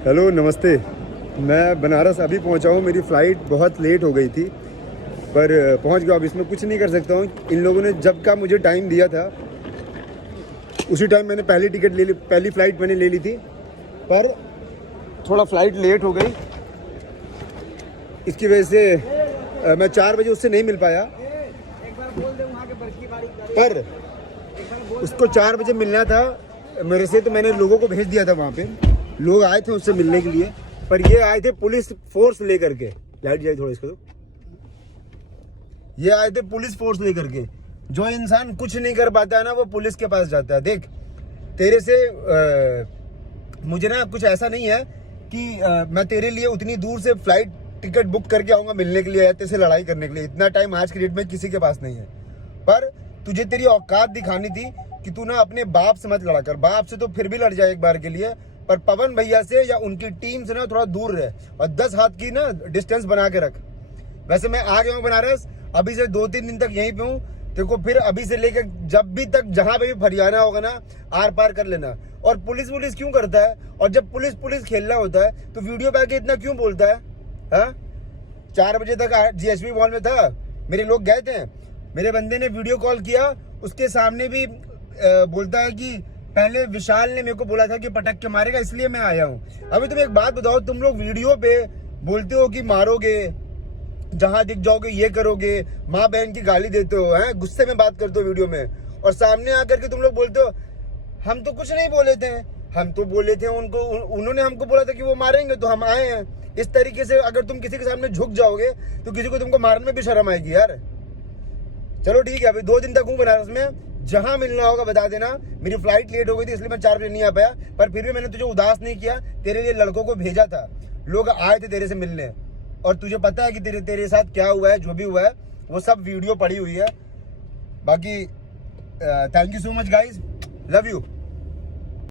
Hello नमस्ते। मैं बनारस अभी पहुंचा हूं। मेरी फ़्लाइट बहुत लेट हो गई थी पर पहुंच गया। अब इसमें कुछ नहीं कर सकता हूं। इन लोगों ने जब का मुझे टाइम दिया था उसी टाइम मैंने पहली टिकट ले ली, पहली फ़्लाइट मैंने ले ली थी, पर थोड़ा फ़्लाइट लेट हो गई। इसकी वजह से मैं 4 बजे उससे नहीं मिल पाया, पर उसको 4 बजे मिलना था मेरे से, तो मैंने लोगों को भेज दिया था। वहाँ पे लोग आए थे उससे मिलने के लिए, पर ये आए थे पुलिस फोर्स लेकर के। लाइट जाए थोड़ा इसका, तो ये आए थे पुलिस फोर्स लेकर के। जो इंसान कुछ नहीं कर पाता है ना, वो पुलिस के पास जाता है। देख तेरे से मुझे ना कुछ ऐसा नहीं है कि मैं तेरे लिए उतनी दूर से फ्लाइट टिकट बुक करके आऊँगा मिलने के लिए या तेरे से लड़ाई करने के लिए। इतना टाइम आज की डेट में किसी के पास नहीं है। पर तुझे तेरी औकात दिखानी थी कि तू ना अपने बाप से मत लड़ा कर। बाप से तो फिर भी लड़ जाए एक बार के लिए, पर पवन भैया से या उनकी टीम से ना थोड़ा दूर रहे और 10 हाथ की ना डिस्टेंस बना के रख। वैसे मैं आ गया हूँ बनारस, अभी से 2-3 दिन तक यहीं पे हूँ। तेरे को फिर अभी से लेकर जब भी तक जहां पे भी फरियाना होगा ना, आर पार कर लेना। और पुलिस क्यों करता है? और जब पुलिस खेलना होता है तो वीडियो पे आके इतना क्यों बोलता है? हाँ, 4 बजे तक जीएसपी मॉल में था, मेरे लोग गए थे, मेरे बंदे ने वीडियो कॉल किया, उसके सामने भी बोलता है कि पहले विशाल ने मेरे को बोला था कि पटक के मारेगा, इसलिए मैं आया हूँ। अभी तुम एक बात बताओ, तुम लोग वीडियो पे बोलते हो कि मारोगे, जहां दिख जाओगे ये करोगे, माँ बहन की गाली देते हो, हैं गुस्से में बात करते हो वीडियो में, और सामने आकर के तुम लोग बोलते हो हम तो कुछ नहीं बोले थे, हम तो बोले थे उनको, उन्होंने हमको बोला था कि वो मारेंगे तो हम आए हैं। इस तरीके से अगर तुम किसी के सामने झुक जाओगे तो किसी को तुमको मारने में भी शर्म आएगी यार। चलो ठीक है, अभी 2 दिन तक हूँ बनारस में, जहां मिलना होगा बता देना। मेरी फ्लाइट लेट हो गई थी इसलिए मैं 4 बजे नहीं आ पाया, पर फिर भी मैंने तुझे उदास नहीं किया। तेरे लिए लड़कों को भेजा था, लोग आए थे तेरे से मिलने, और तुझे पता है कि तेरे साथ क्या हुआ है। जो भी हुआ है वो सब वीडियो पड़ी हुई है। बाकी thank you so much guys, love you.